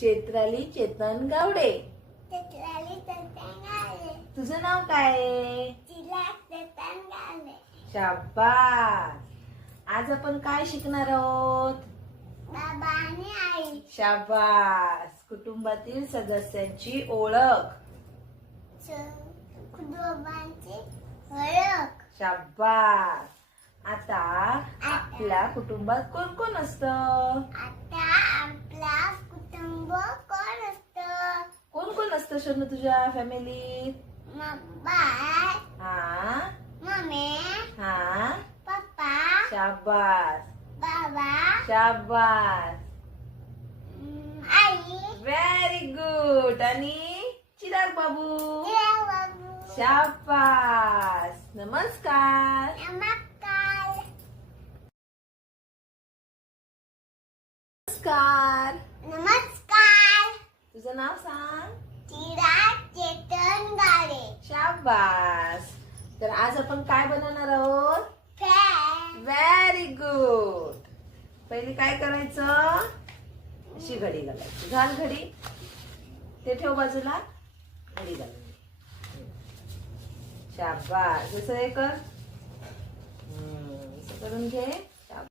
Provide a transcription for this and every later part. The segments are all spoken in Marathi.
चेत्राली चेतन गावडे. तुझं नाव काय आहे? शाबास. आज आपण काय शिकणार आहोत? बाबा आणि आई. शाबास. कुटुंबातील सदस्यांची ओळख. कुटुंबाची ओळख. शाबास. आता आपल्या कुटुंबात कोण कोण असतं? आता आपला कुटुंब कोण असतं? कोण कोण असतं शनू तुझ्या फॅमिलीत? बाबा, हा मम्मी, हा. पप्पा, शाबास बाबा, शाबास. आई, व्हेरी गुड. आणि चिराग बाबू. बाबू. शाबास. नमस्कार. नमस्कार. नमस्कार. नमस्कार. तुझं नाव सांग. चिराग चेतन गाडे. शाबास. तर आज आपण काय बनवणार आहोत? फॅन. Very good. पहिली काय करायचं? अशी घडी घालायची. घाल घडी. ते ठेव बाजूला. घडी घाल. शाबास. जसं हे कर. असं करून घे. शाबास.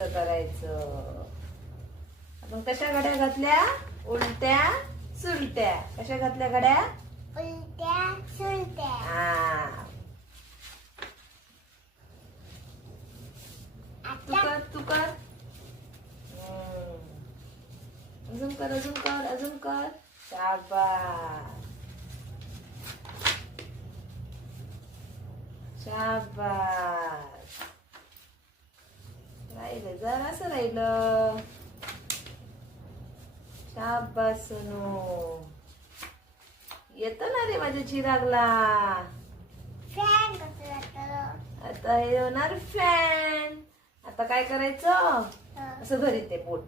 करायचं. आपण कशा घड्या घातल्या? उलट्या सुलट्या. कशा घातल्या घड्या? उलट्या सुलट्या. हा. तू आता कर तू कर. अजून कर अजून कर अजून कर. शाबास शाबास. राहिलं जरासं राहिलं. शाबास सोनू. येतं ना रे माझ्या चिरागला. फॅन कसं जातं? आता हे होणार फॅन. आता काय करायचं? असं धरीत ते बोट.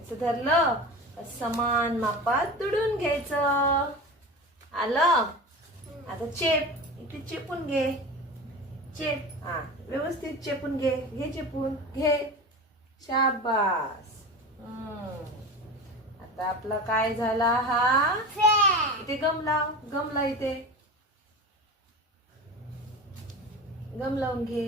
असं धरलं समान मापात तुडून घ्यायचं. आलं. आता चेप इथे चेपून घे. चेप. हा व्यवस्थित चेपून घे. घे चेपून घे. शाबास. आता आपला काय झाला हा? फॅन. इथे गम लाव. गम लाव इथे. गम लावून घे.